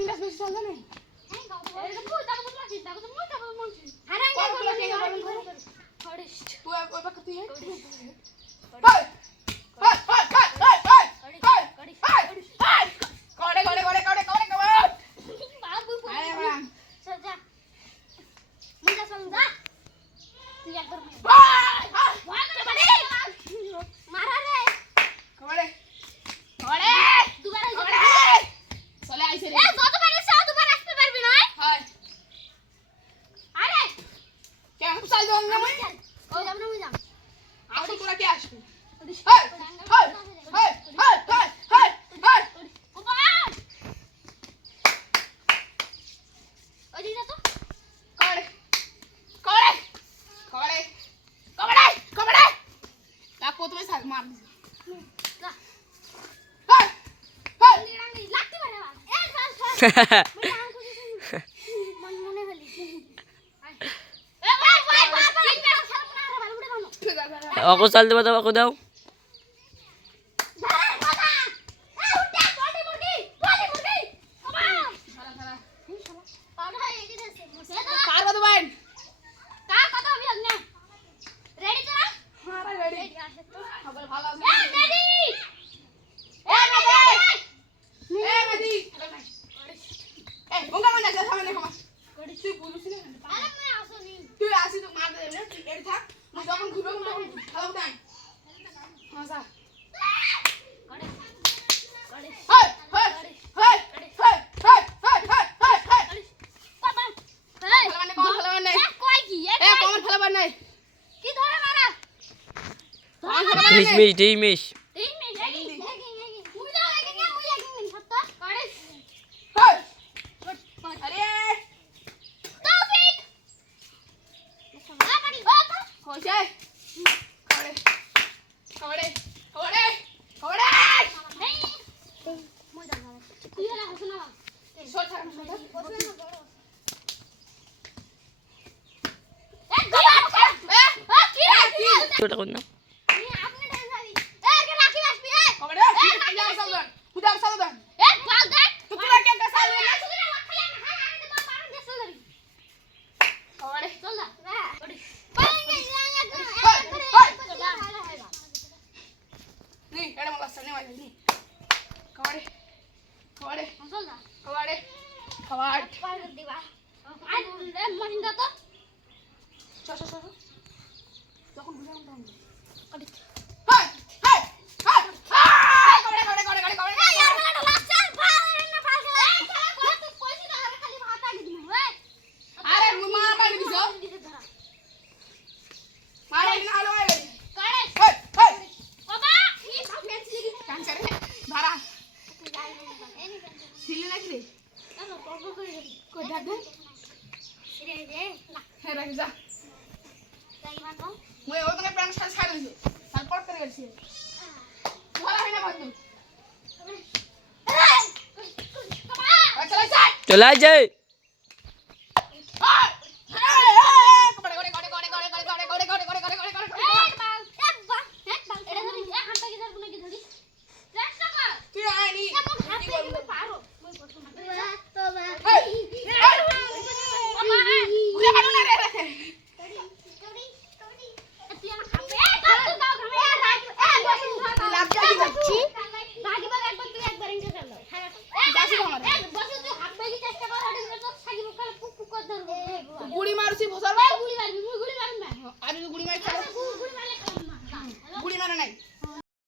তিনটা বেশি চল জানে এরকম পুরো দাও বুঝলা কি দাও তো মোটা বল মন হারাই না ফরেস্ট তুই ওই পাকা তুই বাবু সজা মুজা সমঝা তুই একবার মারা রে দুবার চলে আইছে রে এ যতবার ইচ্ছা ততবার আসতে পারবি না হয় আরে কেমন চাই দন না মই ওই যাব না মুজা আসল তোরা কে আসবে হয় হয় হয় হয় হয় হয় হয় ওবা ওই দিদা তো করে করে করে করে করে লাগ তুমি সাথ মার না হয় হয় নিরাঙ্গি লাগতে পারে বাবা এ চল চল মুই আম খুশি মন মনে হলি এ ভাই ভাই বাবা লাগবে খেলব না রে ভালো উড়ে বানো ওকে চলতে দাও ওকে দাও ধর বাবা এ উঠে বডি মুরগি বাবা খালা খালা পাড়া এগি দেছে মুছে কার কত বাইন কার কথা আমি আগে রেডি তোরা আরে রেডি রেডি আছে তো খবর ভালো আছে এ রেডি এ মেদি এই ওঙ্গা মানে যা সামনে কমা তুই পুলিশ না আরে মই আসনি তুই আসি তো মার দে না তুই এর থাক মই যখন ঘুরব তখন ভালো তাই হ্যাঁ স্যার করে করে হয় হয় হয় হয় হয় হয় হয় হয় বাবা এই খেলা মানে কোন খেলা মানে এ কই কি এ কোন খেলা মানে কি ধরে মারা কোন খেলা টিমিস মানে মিস টিমিস এই মে লাগি মুই দাও লাগি না মুই লাগি না সত্য করে হয় আরে তৌফিক আ বাড়ি বাবা হইছে করে করে করে করে এই মই দাও না তুই হলা হসনা সর থাক সর থাক এ গবা এ কি রে কি ছোট কোন না নি আপনি ঢালি এ কে রাখি আসবি এ করে উদার সালন উদার সালন এ বাল দে তুই তোরা কে কে সালন সুবিনা ওখানে না হ্যাঁ আমি তো মারন দেছ ধরি করে চল যা করে পাঙ্গে ইয়া নি এড়ে মালা সামনে মাই নি করে করে চল যা করে খাবার পার দিবা আই রে মহিন্দা তো চল চল চল যখন বুঝাম তখন করে হাই হাই হাই করে করে করে করে করে এই আর বলা লাস্টার ভাল না ভাল খেলা খেলা করে তুই কইছি না আরে খালি ভাত আগি দিমু ওই আরে মারা মারি দিছো দিতে ধরা মারা না হলো আরে করে হাই হাই বাবা ই সব ফেলছি কাঞ্চা রে ভাড়া যাই এনি ছিলে নাকি রে কেন পর্ব করে দিবি কই ডাক দে রে রে না হ্যাঁ রাখ যা যাই মানো মই ওখানে প্রাণ ছাড় ছাড় দিছি তারপর করে গেছি ভালো হয় না বন্ধু এই বাবা চল চল চলে যায়